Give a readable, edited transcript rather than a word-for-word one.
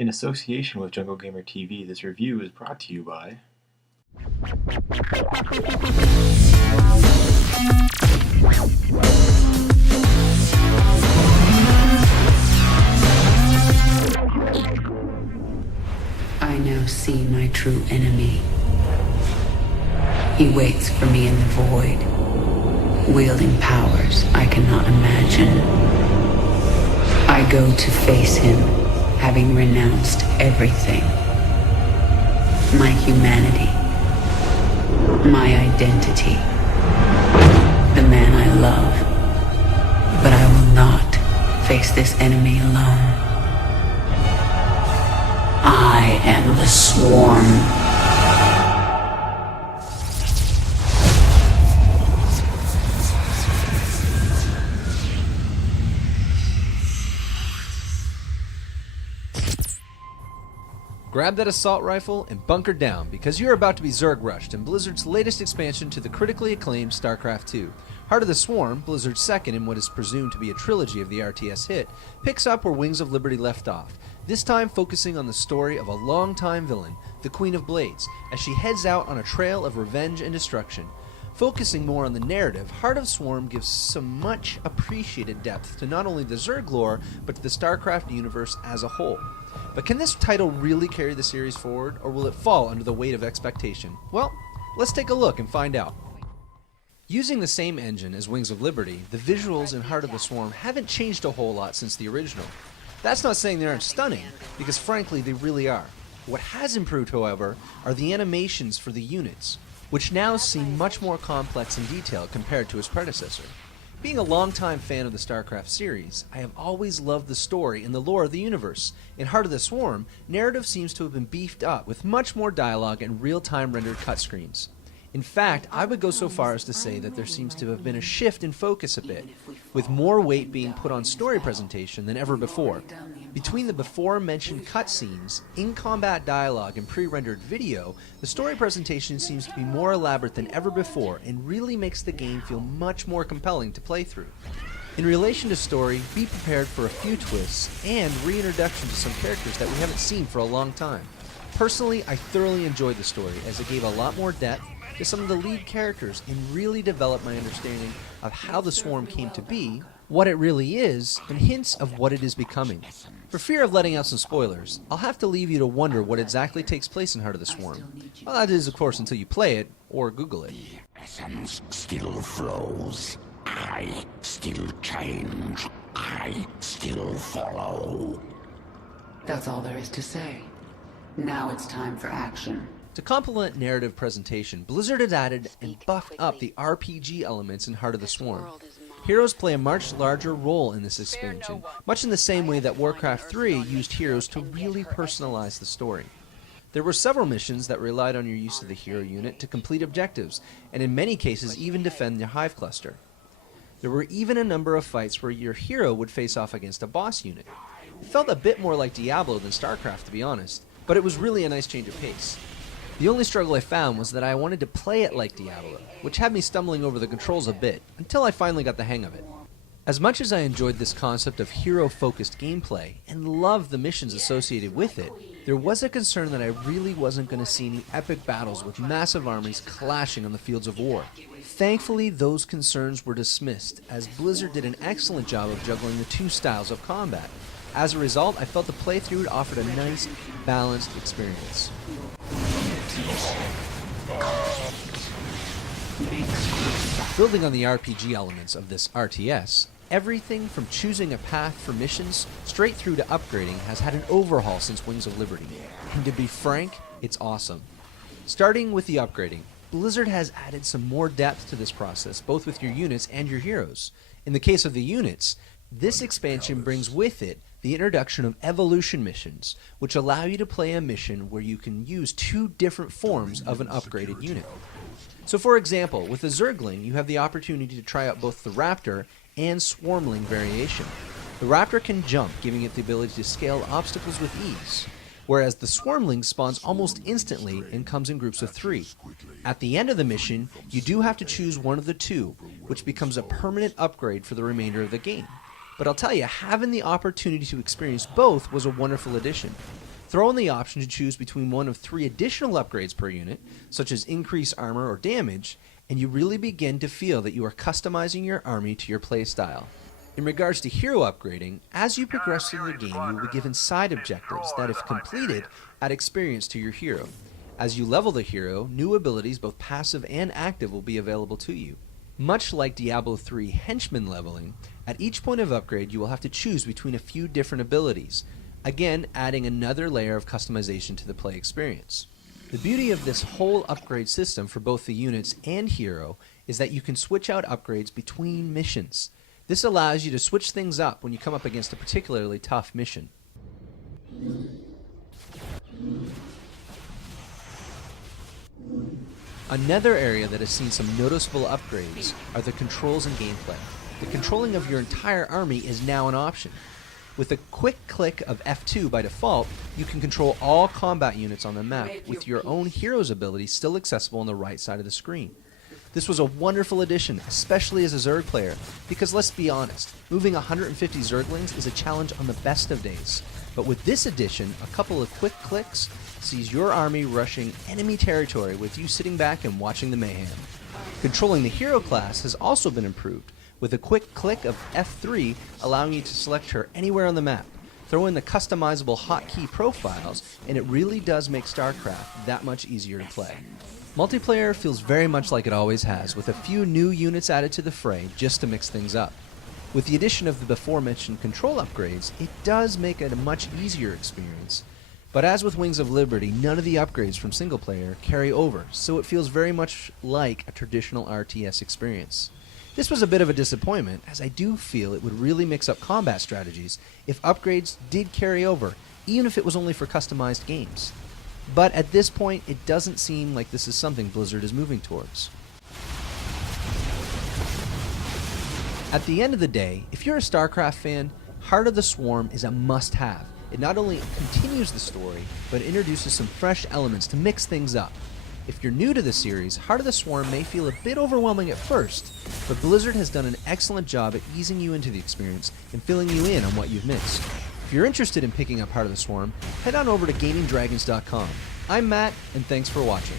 In association with Jungle Gamer TV, this review is brought to you by I now see my true enemy. He waits for me in the void, wielding powers I cannot imagine. I go to face him, having renounced everything. My humanity, my identity, the man I love. But I will not face this enemy alone. I am the Swarm. Grab that assault rifle and bunker down, because you're about to be Zerg rushed in Blizzard's latest expansion to the critically acclaimed StarCraft II. Heart of the Swarm, Blizzard's second in what is presumed to be a trilogy of the RTS hit, picks up where Wings of Liberty left off, this time focusing on the story of a longtime villain, the Queen of Blades, as she heads out on a trail of revenge and destruction. Focusing more on the narrative, Heart of Swarm gives some much appreciated depth to not only the Zerg lore, but to the StarCraft universe as a whole. But can this title really carry the series forward, or will it fall under the weight of expectation? Well, let's take a look and find out. Using the same engine as Wings of Liberty, the visuals in Heart of the Swarm haven't changed a whole lot since the original. That's not saying they aren't stunning, because frankly they really are. What has improved, however, are the animations for the units, which now seem much more complex and detailed compared to its predecessor. Being a longtime fan of the StarCraft series, I have always loved the story and the lore of the universe. In Heart of the Swarm, narrative seems to have been beefed up with much more dialogue and real-time rendered cutscreens. In fact, I would go so far as to say that there seems to have been a shift in focus a bit, with more weight being put on story presentation than ever before. Between the before-mentioned cutscenes, in-combat dialogue, and pre-rendered video, the story presentation seems to be more elaborate than ever before and really makes the game feel much more compelling to play through. In relation to story, be prepared for a few twists and reintroduction to some characters that we haven't seen for a long time. Personally, I thoroughly enjoyed the story as it gave a lot more depth to some of the lead characters and really developed my understanding of how the Swarm came to be, what it really is, and hints of what it is becoming. For fear of letting out some spoilers, I'll have to leave you to wonder what exactly takes place in Heart of the Swarm. Well, that is, of course, until you play it or Google it. Essence still flows. I still change. I still follow. That's all there is to say. Now it's time for action. To complement narrative presentation, Blizzard has added and buffed up the RPG elements in Heart of the Swarm. Heroes play a much larger role in this expansion, much in the same way that Warcraft 3 used heroes to really personalize the story. There were several missions that relied on your use of the hero unit to complete objectives, and in many cases even defend your hive cluster. There were even a number of fights where your hero would face off against a boss unit. It felt a bit more like Diablo than StarCraft, to be honest, but it was really a nice change of pace. The only struggle I found was that I wanted to play it like Diablo, which had me stumbling over the controls a bit, until I finally got the hang of it. As much as I enjoyed this concept of hero-focused gameplay, and loved the missions associated with it, there was a concern that I really wasn't going to see any epic battles with massive armies clashing on the fields of war. Thankfully, those concerns were dismissed, as Blizzard did an excellent job of juggling the two styles of combat. As a result, I felt the playthrough offered a nice, balanced experience. Building on the RPG elements of this RTS, everything from choosing a path for missions straight through to upgrading has had an overhaul since Wings of Liberty, and to be frank, it's awesome. Starting with the upgrading, Blizzard has added some more depth to this process, both with your units and your heroes. In the case of the units, this expansion brings with it the introduction of evolution missions, which allow you to play a mission where you can use two different forms of an upgraded unit. So for example, with a Zergling, you have the opportunity to try out both the Raptor and Swarmling variation. The Raptor can jump, giving it the ability to scale obstacles with ease, whereas the Swarmling spawns almost instantly and comes in groups of 3. At the end of the mission, you do have to choose one of the two, which becomes a permanent upgrade for the remainder of the game. But I'll tell you, having the opportunity to experience both was a wonderful addition. Throw in the option to choose between one of 3 additional upgrades per unit, such as increase armor or damage, and you really begin to feel that you are customizing your army to your playstyle. In regards to hero upgrading, as you progress through the game, you will be given side objectives that, if completed, add experience to your hero. As you level the hero, new abilities, both passive and active, will be available to you. Much like Diablo 3 henchman leveling, at each point of upgrade you will have to choose between a few different abilities, again adding another layer of customization to the play experience. The beauty of this whole upgrade system for both the units and hero is that you can switch out upgrades between missions. This allows you to switch things up when you come up against a particularly tough mission. Another area that has seen some noticeable upgrades are the controls and gameplay. The controlling of your entire army is now an option. With a quick click of F2 by default, you can control all combat units on the map, with your own hero's ability still accessible on the right side of the screen. This was a wonderful addition, especially as a Zerg player, because let's be honest, moving 150 Zerglings is a challenge on the best of days. But with this addition, a couple of quick clicks sees your army rushing enemy territory with you sitting back and watching the mayhem. Controlling the hero class has also been improved, with a quick click of F3 allowing you to select her anywhere on the map. Throw in the customizable hotkey profiles, and it really does make StarCraft that much easier to play. Multiplayer feels very much like it always has, with a few new units added to the fray just to mix things up. With the addition of the before-mentioned control upgrades, it does make it a much easier experience. But as with Wings of Liberty, none of the upgrades from single player carry over, so it feels very much like a traditional RTS experience. This was a bit of a disappointment, as I do feel it would really mix up combat strategies if upgrades did carry over, even if it was only for customized games. But at this point, it doesn't seem like this is something Blizzard is moving towards. At the end of the day, if you're a StarCraft fan, Heart of the Swarm is a must-have. It not only continues the story, but introduces some fresh elements to mix things up. If you're new to the series, Heart of the Swarm may feel a bit overwhelming at first, but Blizzard has done an excellent job at easing you into the experience and filling you in on what you've missed. If you're interested in picking up Heart of the Swarm, head on over to GamingDragons.com. I'm Matt, and thanks for watching.